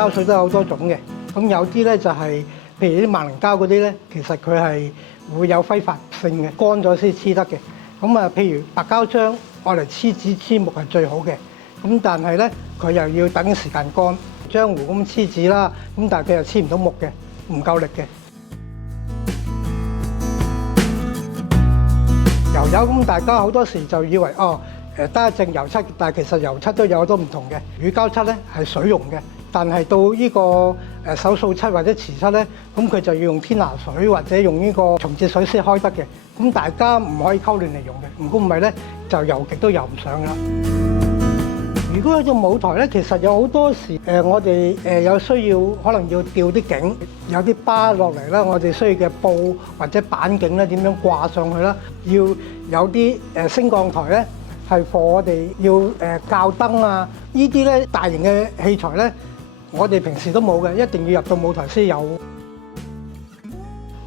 膠水都有好多種嘅，咁有啲咧就係譬如啲萬能膠嗰啲咧，其實佢係會有揮發性嘅，乾咗先黐得嘅。咁啊，譬如白膠漿，我嚟黐紙黐木係最好嘅。咁但係咧，佢又要等時間乾，漿糊咁黐紙啦，咁但係佢又黐唔到木嘅，唔夠力嘅。油油咁，大家好多時就以為得一淨油漆，但係其實油漆都有好多唔同嘅。乳膠漆咧係水溶嘅，但係到呢個手掃漆或者瓷漆咧，咁佢就要用天拿水或者用呢個松節水先開得嘅。咁大家唔可以溝亂嚟用嘅，如果唔係咧就油極都油唔上啦。如果喺個舞台咧，其實有好多時我哋有需要，可能要吊啲景，有啲巴落嚟啦，我哋需要嘅布或者板景咧點樣掛上去啦，要有啲升降台咧係畀我哋要校燈啊，呢啲咧大型嘅器材咧，我哋平時都冇嘅，一定要入到舞台先有。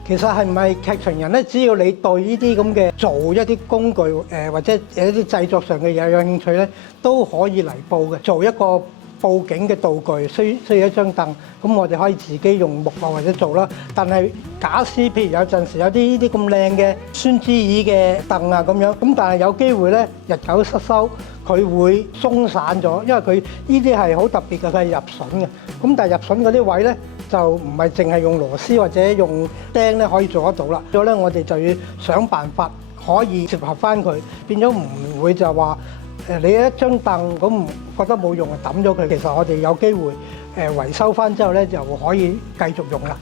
其實係唔係劇場人咧？只要你對呢啲咁嘅做一啲工具或者一啲製作上嘅嘢有興趣咧，都可以嚟報嘅。做一個佈景嘅道具需要一張凳，咁我哋可以自己用木或者做啦。但係假使譬如有陣時有啲呢啲咁靚嘅酸枝椅嘅凳啊咁樣，咁但係有機會咧日久失修，佢會鬆散咗，因為佢呢啲係好特別嘅，佢係入榫嘅。咁但係入榫嗰啲位咧，就唔係淨係用螺絲或者用釘咧可以做得到啦。所以咧，我哋就要想辦法可以接合翻佢，變咗唔會就話你一張凳咁覺得冇用就抌咗佢。其實我哋有機會維修翻之後咧，就可以繼續用啦。